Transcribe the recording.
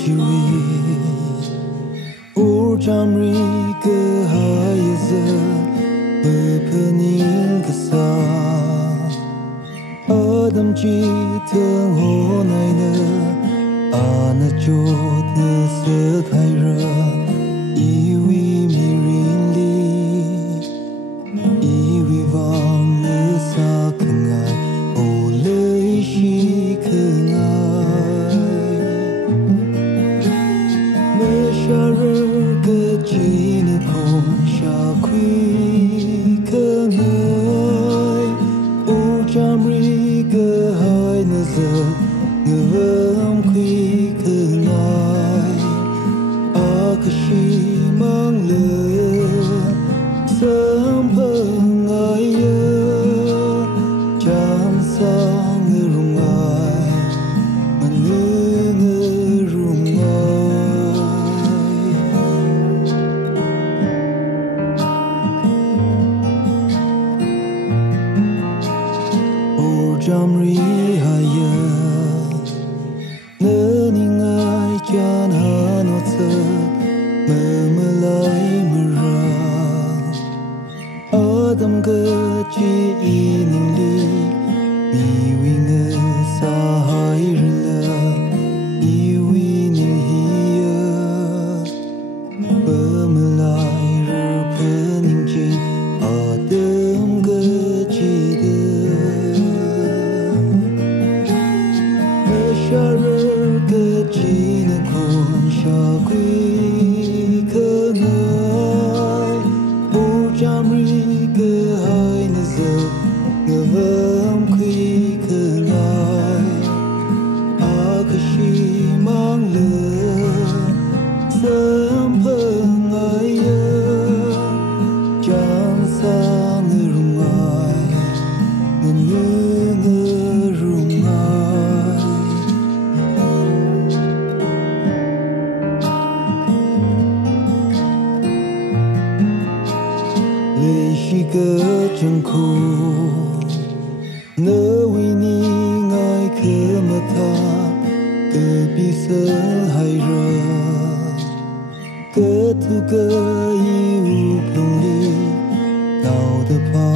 chiwi ur jamri ke hayaza pepening kesa adam chi thang ho nai na ana chot na se thai ra iwi mi rin li iwi vang na sa kangai o le shi kangai me shara ke chi na kon sha kwi kangai o jamri ke hai na za ngam kwi kangai akashi mang le sam pangai chan sang rungai manung rungai o jamri haya learning ai chan hanot sa memelai mera adam ke chi ining li mi wing sa hai rla i wi ning hia memelai re pening jing adam ke chi de shara ke chi na kon sha kwi kangai o jamri ke hai na za ngam kwi kangai akashi mang le sam pangai chan sang rungai manung rungai le shi ke chân khu nơ wi ni ngai ke ma tha ke bi sa hai ra ke tu ke i u plong li dao de pa